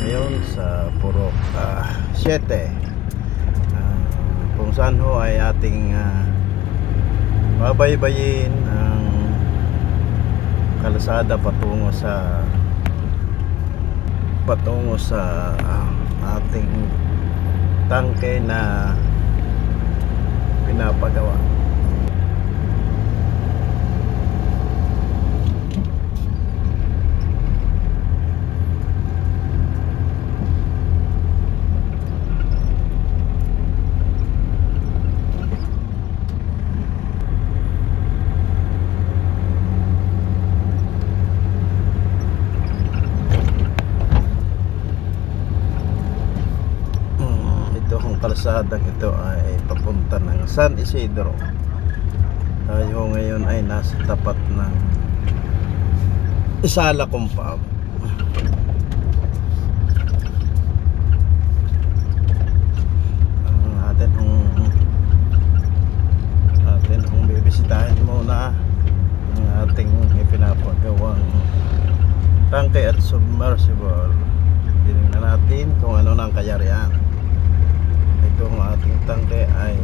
ngayon sa Purok 7, kung saan ho ay ating babaybayin ang kalsada patungo sa ating tangke na pinapagawa. Ang kalsadang ito ay papunta ng San Isidro. Tayo ngayon ay nasa tapat ng Isala Compound. Atin bibisitahin muna ang ating ipinapagawang tangke at submersible. Tingnan natin kung ano nang kayarihan. Ito ang ating tangke ay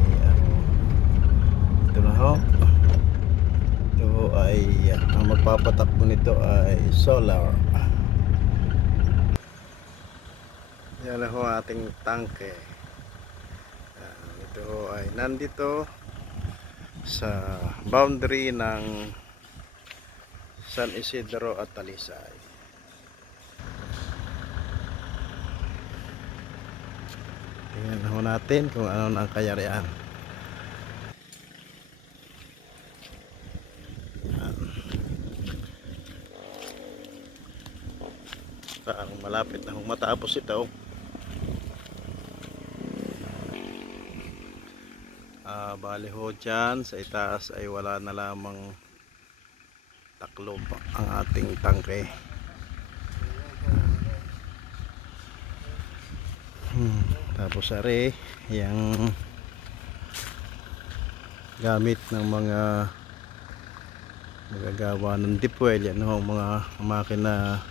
ito na ho. Ito ay ang magpapatakbo nito ay solar. Yan ho ating tangke. Ito ay nandito sa boundary ng San Isidro at Talisay. Tingnan ho natin kung ano ang kayarihan. Parang malapit na matapos ito. Bali ho dyan sa itaas ay wala na lamang taklob ang ating tangke. Tapos are yung gamit ng mga magagawa ng deep well, yan ho, mga makina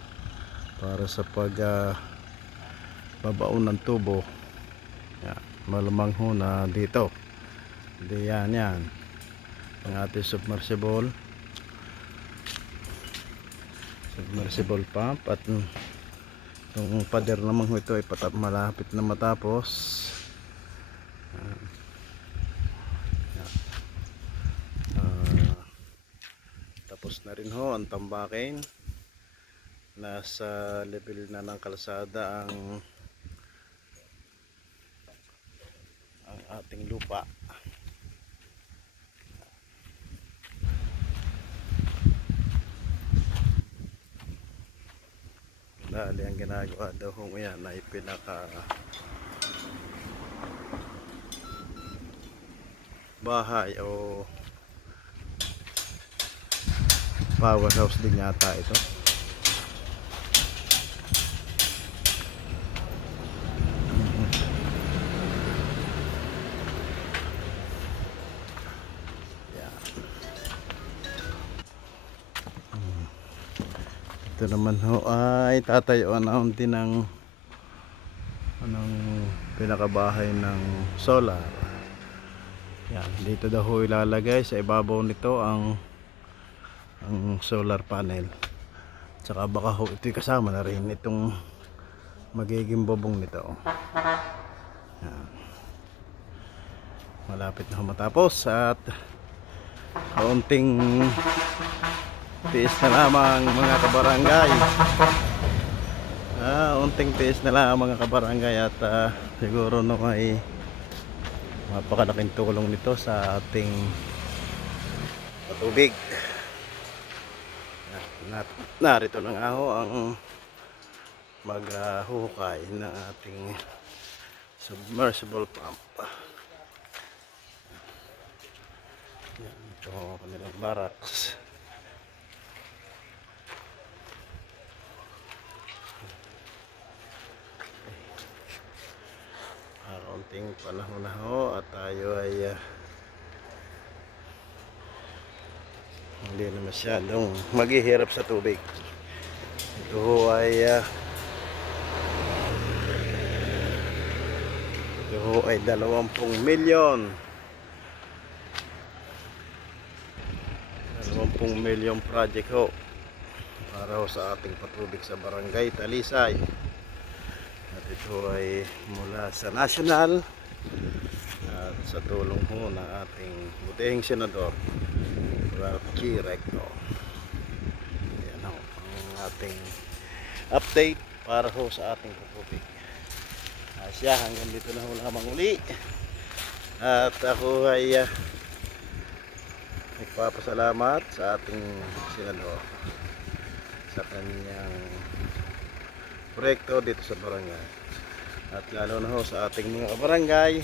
para sa babaon ng tubo. Yan, malamang ho na dito. Hindi yan ang ating submersible pump, at yung pader naman ho ito ay malapit na matapos. Tapos na rin ho ang tambakin. Nasa level na ng kalsada ang ating lupa. Dali ang ginagawa daw ho yan ay pinaka bahay o power house din yata ito. Ito naman ho ay tatayuan na din ng pinakabahay ng solar. Yan, dito daw ho ilalagay sa ibabaw nito ang solar panel. Tsaka baka ho ito'y kasama na rin itong magiging bubong nito. Yan. Malapit na matapos at kaunting tiis na lamang mga kabarangay. Unting tiis na lang mga kabarangay at siguro no ay mapakalaking tulong nito sa ating patubig. Narito na nga ho ang maghukay ng ating submersible pump. Ito kanilang barracks. Kaunting panahon na ho at tayo ay hindi na masyadong maghihirap sa tubig. Ito ho ay Ito ay 20 milyon. 20 milyon project ho para ho sa ating patubig sa barangay Talisay. At ito ay mula sa national at sa tulong ho ng ating butihing senador Ralph G. Recto. Ayan ho ang ating update para ho sa ating patubig. Siya, hanggang dito na ho lamang uli. At ako ay nagpapasalamat sa ating senador sa kanyang proyekto dito sa barangay. At lalo na ho sa ating mga barangay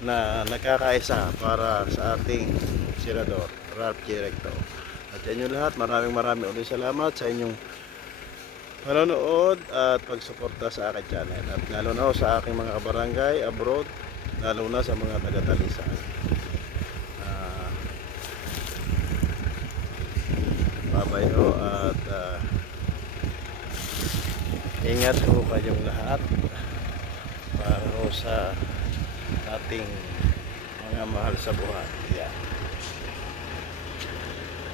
na nakakaisa para sa ating senador Ralph G. Recto. At sa inyo lahat, maraming ulit salamat sa inyong panonood at pagsuporta sa aking channel. At lalo na ho sa aking mga kabarangay abroad, lalo na sa mga taga-Talisay. Babay ho at ingat ho kayong lahat para ho sa ating mga mahal sa buhay. Yan.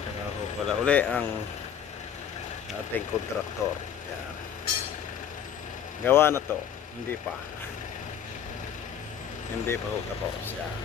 Saka ho pala uli ang ating kontraktor. Yan. Gawa na to, hindi pa ho tapos. Yan.